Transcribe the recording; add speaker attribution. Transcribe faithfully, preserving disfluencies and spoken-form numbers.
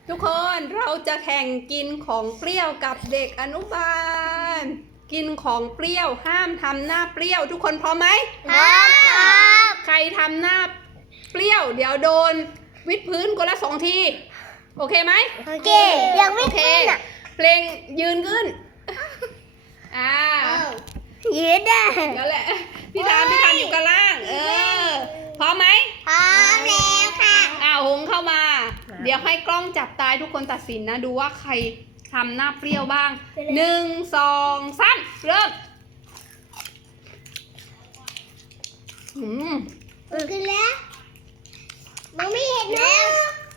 Speaker 1: ทุกคนเราจะแข่งกินของเปรี้ยวกับเด็กอนุบาลกินของเปรี้ยวห้ามทำหน้าเปรี้ยวทุกคนพร้อมไหม
Speaker 2: พร้อมครับ
Speaker 1: ใครทำหน้าเปรี้ยวเดี๋ยวโดนวิดพื้นคนละสองทีโอเคไหม
Speaker 2: โอเคยังไม่
Speaker 1: โอเค
Speaker 2: ขึ้นอ่ะ
Speaker 1: เพลงยืนขึ้นอ่า
Speaker 2: ยืดได้
Speaker 1: นั่นแหละพี่ทานพี่ทานอยู่กันล่างเออพร้อมไหม
Speaker 2: พร้อมแล้วค่ะ
Speaker 1: อ้าวหงเข้ามา เดี๋ยวให้กล้องจับตายทุกคนตัดสินนะดูว่าใครทำหน้าเปรี้ยวบ้างหนึ่งสองสามเริ่มอืม
Speaker 2: ขึ้นแล้วมองไม่เห็นแล้ว